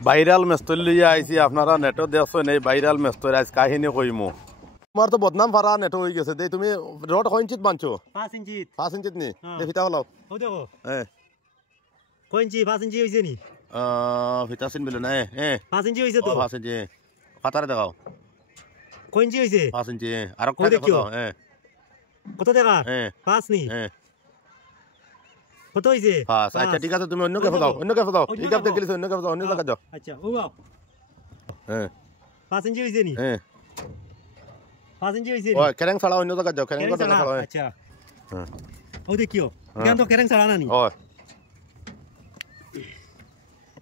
viral মেস্তর লিয়ে আইছি আপনারা নেটও দেখছেন এই ভাইরাল মেস্তর আজ কাহিনী কইমু তোমার তো বদনাম ফারা নেট হয়ে গেছে দে তুমি রড কয় ইঞ্চিত বানছো 5 ইঞ্চিত নি দে ফিতা হলাও ও দেখো হ্যাঁ কয় ইঞ্চি 5 ইঞ্চি হইছে নি ফিতা সিন বিলে না 5 ইঞ্চি হইছে তো 5 ইঞ্চি ফাতারে দেখাও কয় ইঞ্চি হইছে 5 ইঞ্চি আর কত দেখো কত দেখা 5 নি কত হইছে 5 আচ্ছা ঠিক আছে তুমি অন্য কে দাও এই কাপ দেখলিছ অন্য কে দাও অন্য জায়গা যাও আচ্ছা ও বাও 5 ইঞ্চি হইছে নি 5 ইঞ্চি হইছে নি ওই কেরেং ছাড়া অন্য জায়গা যাও কেরেং কথা ছাড়া আচ্ছা ও দেখিও কেন তো কেরেং ছাড়া না নি ওই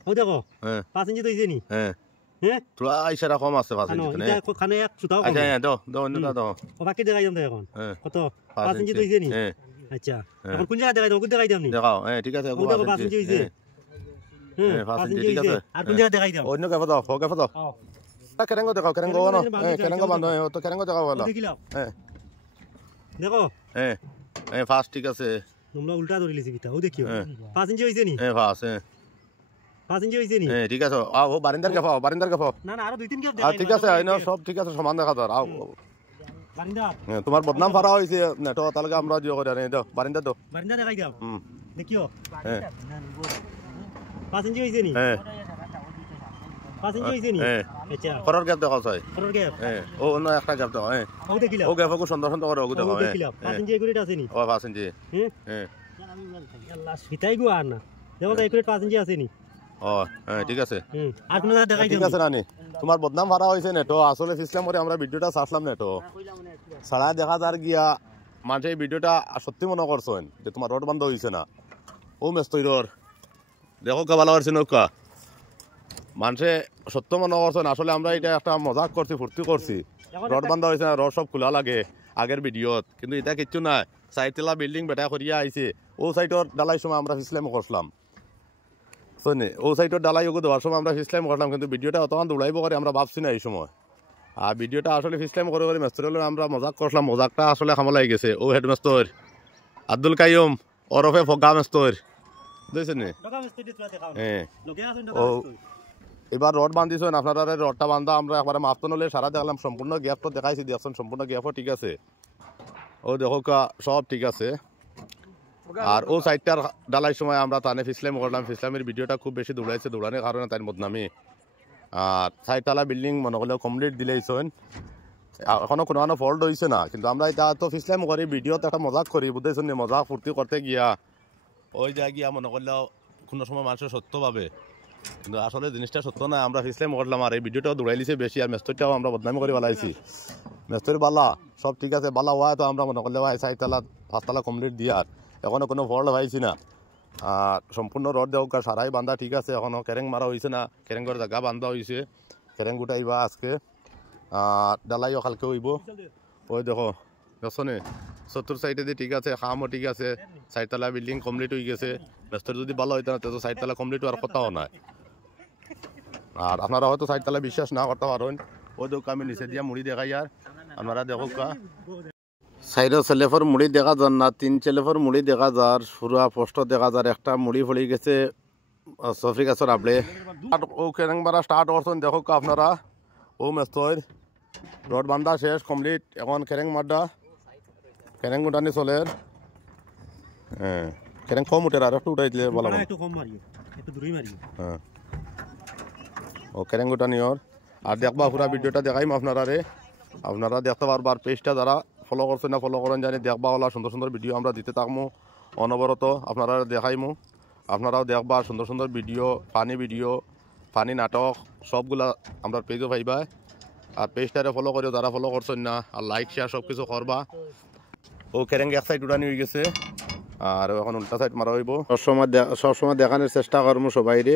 ও দেখো 5 ইঞ্চি হইছে নি তোরা ইশারা কম আছে 5 ইঞ্চি না খানে এক সুতাও আচ্ছা দাও অন্য দাও ও বাকি দেখাই দাম এখন কত 5 ইঞ্চি হইছে নি আচ্ছা এখন কোন জায়গা দেখাই দাও কোন দেখাই দাম নি দেখাও ঠিক আছে ও দেখো 5 ইঞ্চি হইছে 5 ইঞ্চি ঠিক আছে আর কোন জায়গা দেখাই দাও অন্য কে দাও হোকে দাও তা কেরেঙ্গো দেখাও কেরেঙ্গো না কেরেঙ্গো বান্ধো তো কেরেঙ্গো দেখাও বলো দেখো ফাস্ট ঠিক আছে তোমরা উল্টা ধরে লিছি কিটা ও দেখিও 5 ইঞ্চি হইছে নি ফাস্ট 5 ইঞ্চি হইছে নি ঠিক আছে ও বারিন্দার গাফাও না না আরো দুই তিন গেপ দেখাই ঠিক আছে আইনো সব ঠিক আছে সমান দেখা দাও বারিন্দা তোমার বদনাম ফারা হইছে নেটো তালকে আমরা জিও করে আনি দাও বারিন্দা দেখাই দাও দেখিও 5 ইঞ্চি হইছে নি 5 ইঞ্চি হইছে নি আচ্ছা ফরর গ্যাপ দেখাও চাই ফরর গ্যাপ ও অন্য একটা গ্যাপ দাও ও দেখিলা ও গ্যাপ কো সুন্দর সুন্দর করে ওগু দেখাও 5 ইঞ্চি একুরেট আছে নি ও 5 ইঞ্চি আল্লাহ সিটাই গো আর না দেখো একুরেট 5 ইঞ্চি আছে নি ও ঠিক আছে আর কোন জায়গা দেখাই ঠিক আছে রানী তোমার বদনাম ফারা হইছে নেটো আসলে সিস্টেম করে আমরা ভিডিওটা ছাড়লাম নেটো সারা দেখা যার গিয়া মানুষ এই ভিডিওটা সত্যি মনে করছেন যে তোমার রড বন্ধ হইছে না ও মেস্তইরর দেখো কাবালা করছে নৌকা মানুষে সত্য মনে করছেন আসলে আমরা এটা একটা মজাক করছি ফুর্তি করছি রড বান্ধা হয়েছে না রড সব খোলা লাগে আগের ভিডিওত কিন্তু এটা কিচ্ছু নাই সাইডতলা বিল্ডিং বেটা করিয়া আইছে ও সাইডর ডালাই সময় আমরা ফিসলাম করলাম শোনে ও সাইডর ডালাই ওগো দেওয়ার সময় আমরা ফিসলাম করলাম কিন্তু ভিডিওটা অতক্ষণ দৌড়াইব করে আমরা ভাবছি না এই সময় আর ভিডিওটা আসলে ফিসলাম করে করে মেস্তর আমরা মজাক করলাম মজাকটা আসলে খামা লাগি গেছে ও হেডমাস্টার আব্দুল কাইয়ুম ওরফে ফগা মেস্তর বুঝছেন ও এবার রড বান্ধিছেন আপনারা রডটা বান্ধা আমরা একবারে মাপতো নলে সারা দেখলাম সম্পূর্ণ গ্যাপ তো দেখাইছি দেখছেন সম্পূর্ণ গ্যাপও ঠিক আছে ও দেখো সব ঠিক আছে আর ও সাইডটার ডালাই সময় আমরা তানে ফিসলাম করলাম ফিসলামের ভিডিওটা খুব বেশি দৌড়াইছে দৌড়ানোর কারণে তাই বদনামি আর সাইডটালা বিল্ডিং মনে করলেও কমপ্লিট দিলেইছেন এখনো কোনো ফল্ট হয়েছে না কিন্তু আমরা এটা তো ফিসলাম করি ভিডিওতে একটা মজাক করি বুঝতেছেন মজাক ফুর্তি করতে গিয়া ওই যা গিয়া মনে করলেও কোনো সময় মানুষের সত্য পাবে কিন্তু আসলে জিনিসটা সত্য না আমরা ফিসলাম করলাম আর এই ভিডিওটাও দৌড়াই লিছে বেশি আর মেস্তরটাও আমরা বদনামি করে বালাইছি মেস্তর বালা সব ঠিক আছে বালা হওয়া তো আমরা মনে করলে ভাই 4তলা কমপ্লিট দিয়ার এখনো কোনো ফল্ট পাইছি না আর সম্পূর্ণ রড দেওয়া সারাই বান্ধা ঠিক আছে এখনো কেরেং মারা হয়েছে না কেরেঙ্গর জায়গা বান্ধা হয়েছে কেরেং গুটাইবা আজকে আর ডালাইও কালকে হইব ওই দেখো দেখছনে চতুর সাইডে দিয়ে ঠিক আছে খামও ঠিক আছে 4তলা বিল্ডিং কমপ্লিট হয়ে গেছে মেস্তর যদি ভালো হইতো না তো 4তলা কমপ্লিট হওয়ার কথাও নাই আর আপনারা হয়তো 4তলা বিশ্বাস না করতে পারেন ওই দেখো আমি নিচে দিয়া মুড়ি দেখাই আর আপনারা দেখো সাইডের ছেলেফর মুড়ি দেখা যান না 3 ছেলেফর মুড়ি দেখা যার পুরা পোস্ট দেখা যার একটা মুড়ি ফলি গেছে সফরি গাছের আপলে ও কেরেং মারা স্টার্ট করছেন দেখো আপনারা ও মেস্তর রড বান্ধা শেষ কমপ্লিট এখন কেরেং মারডা কেরেং উঠানি চলে কেরেং কম উঠে আর একটু উঠাই দিলে ভালো ও কেরেং উঠানি ওর আর দেখবা পুরা ভিডিওটা দেখাইম আপনারা দেখতে পারবার পেজটা যারা ফলো করছেন না ফলো করেন জানি দেখবা ওলা সুন্দর সুন্দর ভিডিও আমরা দিতে থাকবো অনবরত আপনারা দেখাইমু আপনারাও দেখবা সুন্দর সুন্দর ভিডিও ফানি নাটক সবগুলা আমরা পেজও পাইবা আর পেজটারে ফলো করিও যারা ফলো করছেন না আর লাইক শেয়ার সব কিছু করবা ও কেরেঙ্গে এক সাইড উড়ানি হয়ে গেছে আর এখন উল্টা সাইড মারা হইব সবসময় দেখানোর চেষ্টা করবো সবাইরে